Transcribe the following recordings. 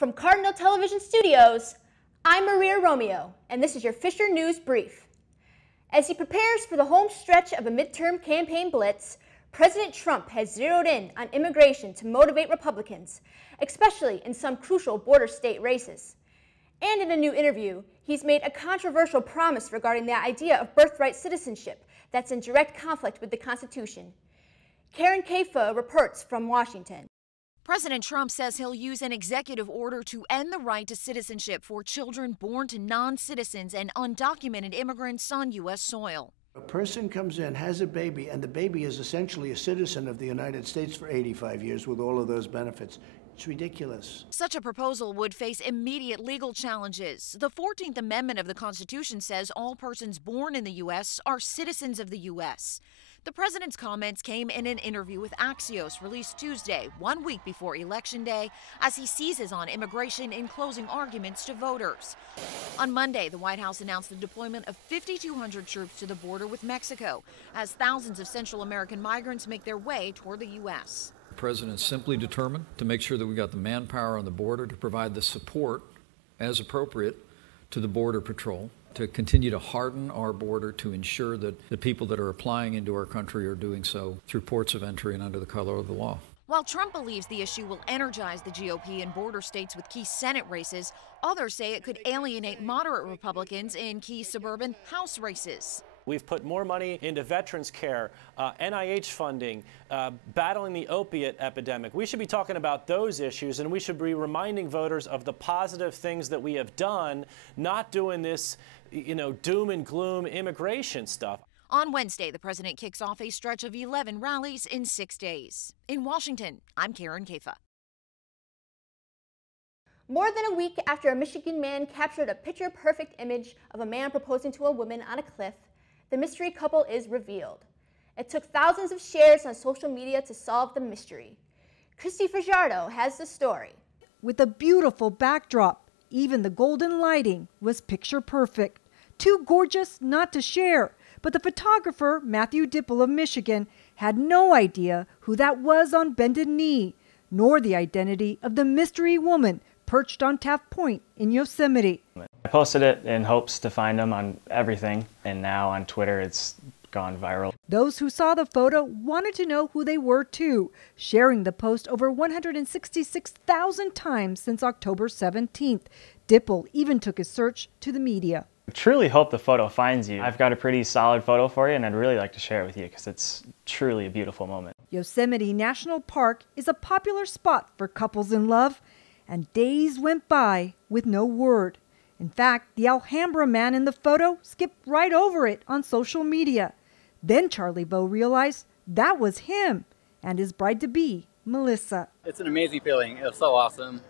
From Cardinal Television Studios, I'm Maria Romeo, and this is your Fisher News Brief. As he prepares for the home stretch of a midterm campaign blitz, President Trump has zeroed in on immigration to motivate Republicans, especially in some crucial border state races. And in a new interview, he's made a controversial promise regarding the idea of birthright citizenship that's in direct conflict with the Constitution. Karen Caifa reports from Washington. President Trump says he'll use an executive order to end the right to citizenship for children born to non-citizens and undocumented immigrants on U.S. soil. A person comes in, has a baby, and the baby is essentially a citizen of the United States for 85 years with all of those benefits. It's ridiculous. Such a proposal would face immediate legal challenges. The 14th Amendment of the Constitution says all persons born in the U.S. are citizens of the U.S. The president's comments came in an interview with Axios released Tuesday, 1 week before Election Day, as he seizes on immigration in closing arguments to voters. On Monday, the White House announced the deployment of 5,200 troops to the border with Mexico, as thousands of Central American migrants make their way toward the U.S. The president's simply determined to make sure that we got the manpower on the border to provide the support as appropriate to the Border Patrol, to continue to harden our border to ensure that the people that are applying into our country are doing so through ports of entry and under the color of the law. While Trump believes the issue will energize the GOP in border states with key Senate races, others say it could alienate moderate Republicans in key suburban House races. We've put more money into veterans care, NIH funding, battling the opiate epidemic. We should be talking about those issues, and we should be reminding voters of the positive things that we have done, not doing this, doom and gloom immigration stuff. On Wednesday, the president kicks off a stretch of 11 rallies in 6 days. In Washington, I'm Karen Caifa. More than a week after a Michigan man captured a picture-perfect image of a man proposing to a woman on a cliff, the mystery couple is revealed. It took thousands of shares on social media to solve the mystery. Christy Fajardo has the story. With a beautiful backdrop, even the golden lighting was picture perfect. Too gorgeous not to share. But the photographer, Matthew Dipple of Michigan, had no idea who that was on bended knee, nor the identity of the mystery woman perched on Taft Point in Yosemite. I posted it in hopes to find them on everything, and now on Twitter it's gone viral. Those who saw the photo wanted to know who they were too, sharing the post over 166,000 times since October 17th. Dipple even took his search to the media. I truly hope the photo finds you. I've got a pretty solid photo for you, and I'd really like to share it with you because it's truly a beautiful moment. Yosemite National Park is a popular spot for couples in love, and days went by with no word. In fact, the Alhambra man in the photo skipped right over it on social media. Then Charlie Bow realized that was him and his bride-to-be, Melissa. It's an amazing feeling. It was so awesome.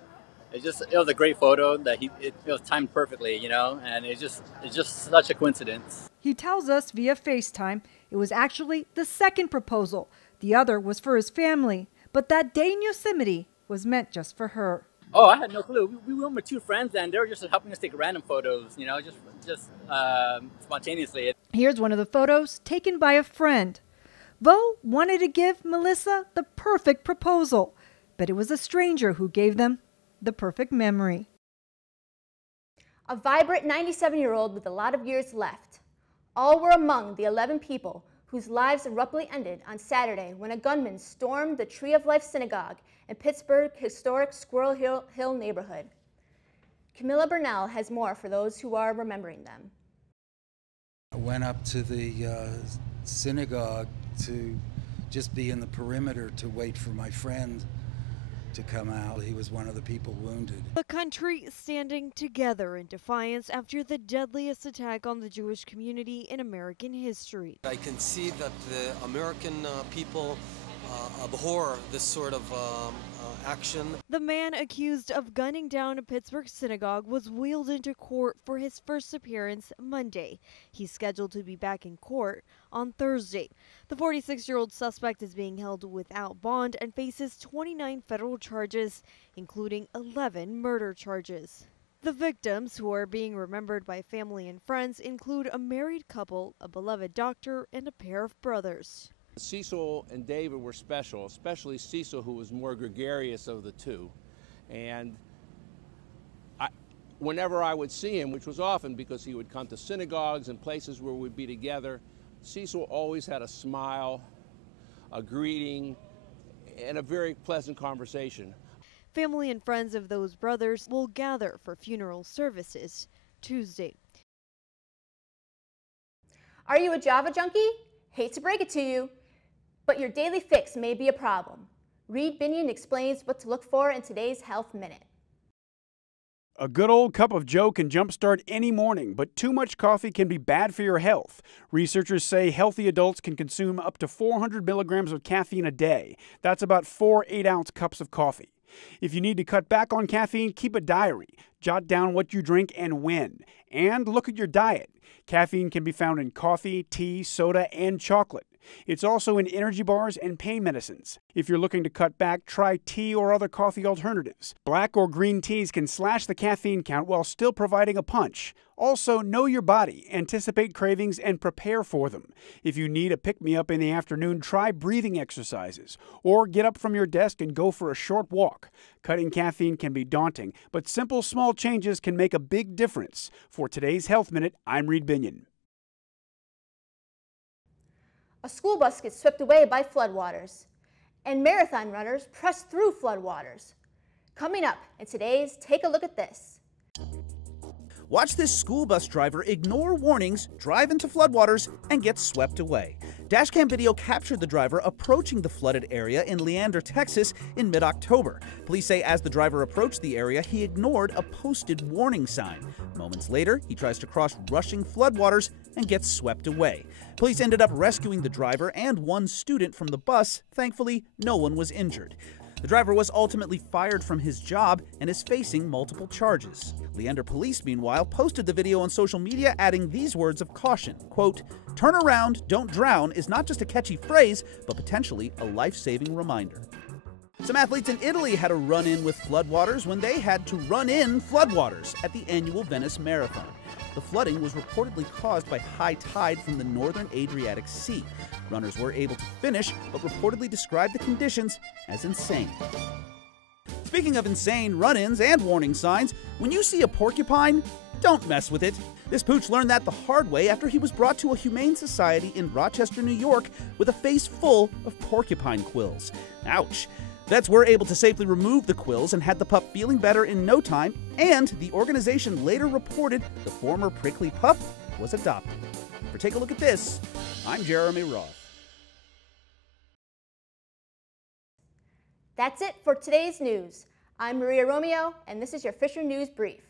It was a great photo that it was timed perfectly, and it's just such a coincidence. He tells us via FaceTime it was actually the second proposal. The other was for his family, but that day in Yosemite was meant just for her. Oh, I had no clue. We went with two friends, and they were just helping us take random photos, just spontaneously. Here's one of the photos taken by a friend. Vo wanted to give Melissa the perfect proposal, but it was a stranger who gave them the perfect memory. A vibrant 97-year-old with a lot of years left. All were among the 11 people whose lives abruptly ended on Saturday when a gunman stormed the Tree of Life Synagogue in Pittsburgh's historic Squirrel Hill neighborhood. Camilla Burnell has more for those who are remembering them. I went up to the synagogue to just be in the perimeter to wait for my friend to come out. He was one of the people wounded. The country standing together in defiance after the deadliest attack on the Jewish community in American history. I can see that the American people abhor this sort of action. The man accused of gunning down a Pittsburgh synagogue was wheeled into court for his first appearance Monday. He's scheduled to be back in court on Thursday. The 46-year-old suspect is being held without bond and faces 29 federal charges, including 11 murder charges. The victims, who are being remembered by family and friends, include a married couple, a beloved doctor, and a pair of brothers. Cecil and David were special, especially Cecil, who was more gregarious of the two. And whenever I would see him, which was often because he would come to synagogues and places where we'd be together, Cecil always had a smile, a greeting, and a very pleasant conversation. Family and friends of those brothers will gather for funeral services Tuesday. Are you a Java junkie? Hate to break it to you, but your daily fix may be a problem. Reed Binion explains what to look for in today's Health Minute. A good old cup of Joe can jumpstart any morning, but too much coffee can be bad for your health. Researchers say healthy adults can consume up to 400 milligrams of caffeine a day. That's about 4 8-ounce cups of coffee. If you need to cut back on caffeine, keep a diary. Jot down what you drink and when. And look at your diet. Caffeine can be found in coffee, tea, soda, and chocolate. It's also in energy bars and pain medicines. If you're looking to cut back, try tea or other coffee alternatives. Black or green teas can slash the caffeine count while still providing a punch. Also, know your body, anticipate cravings, and prepare for them. If you need a pick-me-up in the afternoon, try breathing exercises. Or get up from your desk and go for a short walk. Cutting caffeine can be daunting, but simple small changes can make a big difference. For today's Health Minute, I'm Reed Binion. A school bus gets swept away by floodwaters, and marathon runners press through floodwaters. Coming up in today's Take a Look at This. Watch this school bus driver ignore warnings, drive into floodwaters, and get swept away. Dashcam video captured the driver approaching the flooded area in Leander, Texas in mid-October. Police say as the driver approached the area, he ignored a posted warning sign. Moments later, he tries to cross rushing floodwaters and gets swept away. Police ended up rescuing the driver and one student from the bus. Thankfully, no one was injured. The driver was ultimately fired from his job and is facing multiple charges. Leander Police, meanwhile, posted the video on social media, adding these words of caution, quote, "Turn around, don't drown" is not just a catchy phrase, but potentially a life-saving reminder. Some athletes in Italy had a run-in with floodwaters when they had to run in floodwaters at the annual Venice Marathon. The flooding was reportedly caused by high tide from the northern Adriatic Sea. Runners were able to finish, but reportedly described the conditions as insane. Speaking of insane run-ins and warning signs, when you see a porcupine, don't mess with it. This pooch learned that the hard way after he was brought to a humane society in Rochester, New York, with a face full of porcupine quills. Ouch. Vets were able to safely remove the quills and had the pup feeling better in no time, and the organization later reported the former prickly pup was adopted. For Take a Look at This, I'm Jeremy Roth. That's it for today's news. I'm Maria Romeo, and this is your Fisher News Brief.